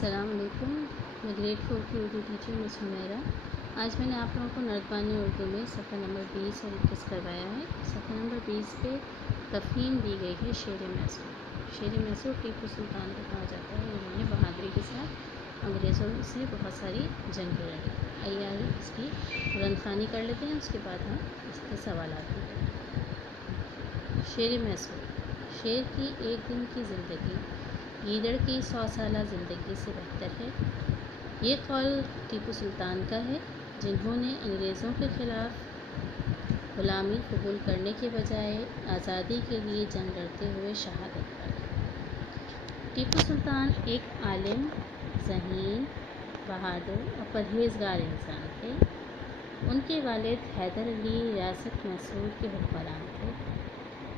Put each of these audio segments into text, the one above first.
अस्सलाम वालेकुम। मैं ग्रेड 4 की उर्दू टीचर मिस हुमैरा। आज मैंने आप लोगों को नर्दबानी उर्दू में सफ़ा नंबर 20 और 21 करवाया है। सफ़ा नंबर 20 पे तफ़हीम दी गई है शेर मैसूर। शेर मैसूर टीपू सुल्तान को कहा जाता है। इन्होंने बहादुरी के साथ अंग्रेज़ों से बहुत सारी जंगें लड़ी। आइए आगे इसकी बुलंदखानी कर लेते हैं, उसके बाद हम इसके सवालात भी करेंगे। शेर मैसूर। शेर की एक दिन की ज़िंदगी गीदड़ की 100 साला ज़िंदगी से बेहतर है। ये कौल टीपू सुल्तान का है, जिन्होंने अंग्रेज़ों के ख़िलाफ़ ग़ुलामी कबूल करने के बजाय आज़ादी के लिए जंग लड़ते हुए शहादत पाई। टीपू सुल्तान एक आलिम, ज़हीन, बहादुर और परहेज़गार इंसान थे। उनके वालिद हैदर अली रियासत मैसूर के हुक्मरान थे।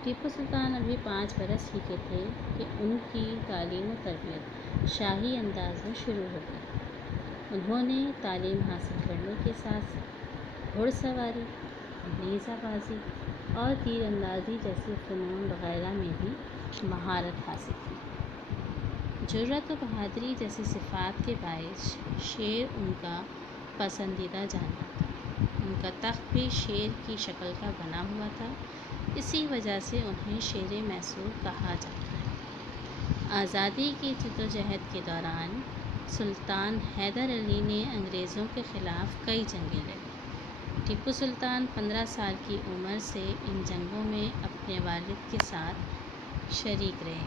टीपू सुल्तान अभी 5 बरस ही के थे कि उनकी तालीम और तरबियत शाही अंदाज में शुरू हो गई। उन्होंने तालीम हासिल करने के साथ घुड़सवारी, नेज़ाबाजी और तीरंदाजी जैसे फ़नून वगैरह में भी महारत हासिल की। जुर्रत और बहादुरी जैसी सिफ़ात के बाइस शेर उनका पसंदीदा जानवर था। उनका तख्त भी शेर की शक्ल का बना हुआ था। इसी वजह से उन्हें शेर मैसूर कहा जाता है। आज़ादी की जद्दोजहद के दौरान सुल्तान हैदर अली ने अंग्रेज़ों के ख़िलाफ़ कई जंगें लड़ी। टीपू सुल्तान 15 साल की उम्र से इन जंगों में अपने वालिद के साथ शरीक रहे।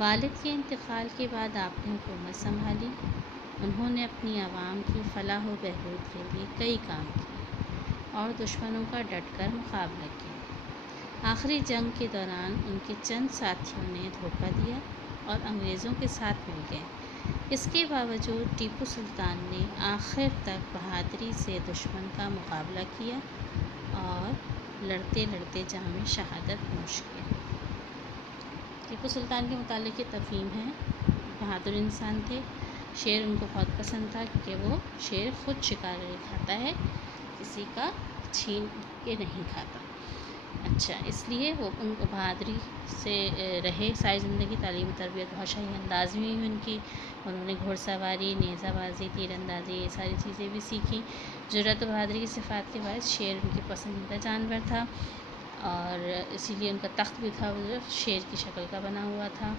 वालिद के इंतकाल के बाद आपने हुकूमत संभाली। उन्होंने अपनी आवाम की फलाह व बहबूद के लिए कई काम किए और दुश्मनों का डटकर मुकाबला किया। आखिरी जंग के दौरान उनके चंद साथियों ने धोखा दिया और अंग्रेज़ों के साथ मिल गए। इसके बावजूद टीपू सुल्तान ने आखिर तक बहादुरी से दुश्मन का मुकाबला किया और लड़ते लड़ते जंग में शहादत नोश किया। टीपू सुल्तान के मुतालिक ये तफ़हीम है, बहादुर इंसान थे। शेर उनको बहुत पसंद था क्योंकि वो शेर ख़ुद शिकार खाता है, किसी का छीन के नहीं खाता। अच्छा, इसलिए वो उनको बहादुरी से रहे सारी ज़िंदगी। तालीम तरबियत बहुत शाही अंदाज में हुई उनकी। उन्होंने घुड़सवारी, नेज़ाबाजी, तीरंदाजी ये सारी चीज़ें भी सीखी। जुर्रत और बहादुरी की सिफ़ात के बाद शेर उनके पसंदीदा जानवर था और इसीलिए उनका तख्त भी था वो शेर की शक्ल का बना हुआ था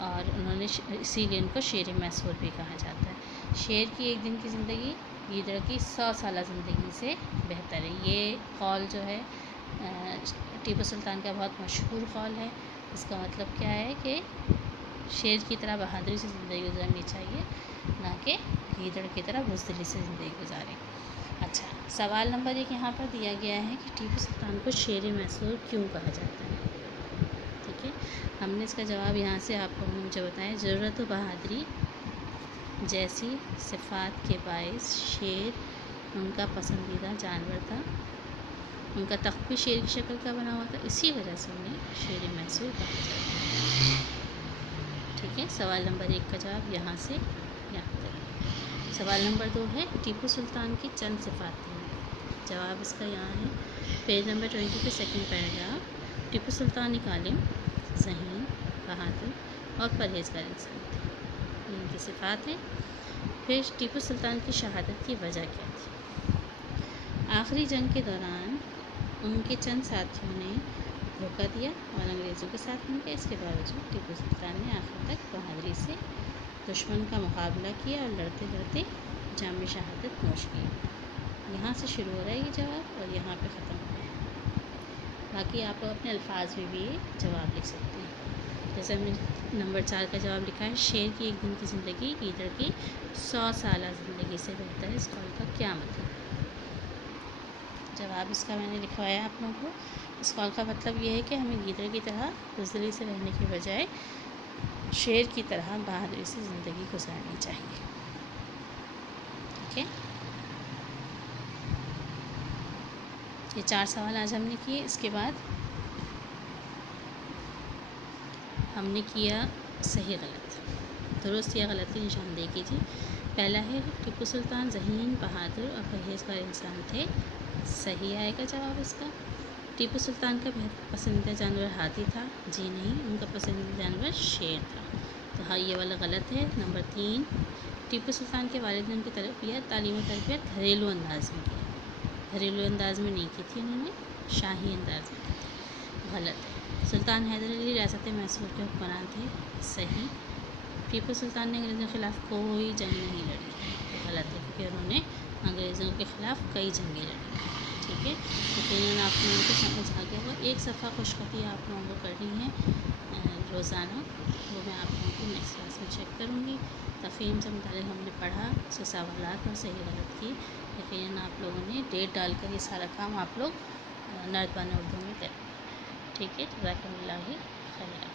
और उन्होंने इसीलिए उनको शेर मैसूर भी कहा जाता है। शेर की एक दिन की ज़िंदगी गीदड़ की 100 साला ज़िंदगी से बेहतर है। ये कौल जो है टीपू सुल्तान का बहुत मशहूर कौल है। इसका मतलब क्या है कि शेर की तरह बहादुरी से ज़िंदगी गुजारनी चाहिए, ना कि गीदड़ की तरह बुज़दिली से ज़िंदगी गुजारें। अच्छा, सवाल नंबर 1 यहाँ पर दिया गया है कि टीपू सुल्तान को शेर मैसूर क्यों कहा जाता है। ठीक है, हमने इसका जवाब यहाँ से आप लोगों ने मुझे बताया। ज़रूरत व बहादुरी जैसी सिफ़ात के बाइस शेर उनका पसंदीदा जानवर था। उनका तख्त भी शेर की शक्ल का बना हुआ था, इसी वजह से उन्हें शेर मैसूर कहा जाता है। ठीक है, सवाल नंबर 1 का जवाब यहाँ से यहाँ तक। सवाल नंबर 2 है टीपू सुल्तान की चंद सिफ़ात थी। जवाब इसका यहाँ है पेज नंबर 20 पे सेकंड पैराग्राफ। टिपू सुल्तान एक आलिम, ज़हीन, बहादुर और परहेज़गार इंसान थे। ये इनकी सिफ़ात है। फिर टीपू सुल्तान की शहादत की वजह क्या थी। आखिरी जंग के दौरान उनके चंद साथियों ने धोखा दिया और अंग्रेज़ों के साथ मिल गए। इसके बावजूद टीपू सुल्तान ने आखिर तक बहादुरी से दुश्मन का मुकाबला किया और लड़ते लड़ते जंग में शहादत नोश की। यहाँ से शुरू हो रहा है ये जवाब और यहाँ पे ख़त्म हो रहा है। बाकी आप लोग अपने अल्फाज में भी ये जवाब लिख सकते हैं। जैसे हमने नंबर 4 का जवाब लिखा है, शेर की एक दिन की ज़िंदगी गीदड़ की 100 साला ज़िंदगी से बेहतर है। इस कौल का क्या मतलब है। जवाब इसका मैंने लिखवाया आप लोगों को। इस कौल का मतलब ये है कि हमें गीदड़ की तरह बुज़दिली से रहने के बजाय शेर की तरह बहादुरी से ज़िंदगी गुजारनी चाहिए। ठीक है, ये 4 सवाल आज हमने किए। इसके बाद हमने किया सही गलत, दुरुस्त या गलत की निशानदेही कीजिए। पहला है टीपू सुल्तान ज़हीन, बहादुर और परहेज़गार इंसान थे। सही आएगा जवाब इसका। टीपू सुल्तान का पसंदीदा जानवर हाथी था। जी नहीं, उनका पसंदीदा जानवर शेर था। تو ہاں یہ والا غلط ہے۔ نمبر 3، ٹیپو سلطان کے والد نے ان کی تربیت، تعلیم و تربیت گھریلو انداز میں کی، گھریلو انداز میں نہیں کی تھی، انہوں نے شاہی انداز میں کی تھی، غلط ہے۔ سلطان حیدر علی ریاست میسور کے حکمران تھے، صحیح۔ ٹیپو سلطان نے انگریزوں کے خلاف کوئی جنگ نہیں لڑی، غلط ہے، کیونکہ انہوں نے انگریزوں کے خلاف کئی جنگیں لڑی، ٹھیک ہے۔ یقیناً آپ لوگوں کو سمجھ آ گیا ہوگا۔ ایک صفحہ خوش خطی آپ لوگوں کو کرنی ہے روزانہ، وہ میں آپ لوگوں کو نیکسٹ کلاس میں چیک کروں گی۔ تفہیم سے متعلق ہم نے پڑھا، اس کے سوالات اور صحیح غلط کی۔ یقیناً آپ لوگوں نے ڈیٹ ڈال کر یہ سارا کام آپ لوگ نردبان اردو میں کریں گے، ٹھیک ہے۔ جزاکم اللہ خیرا۔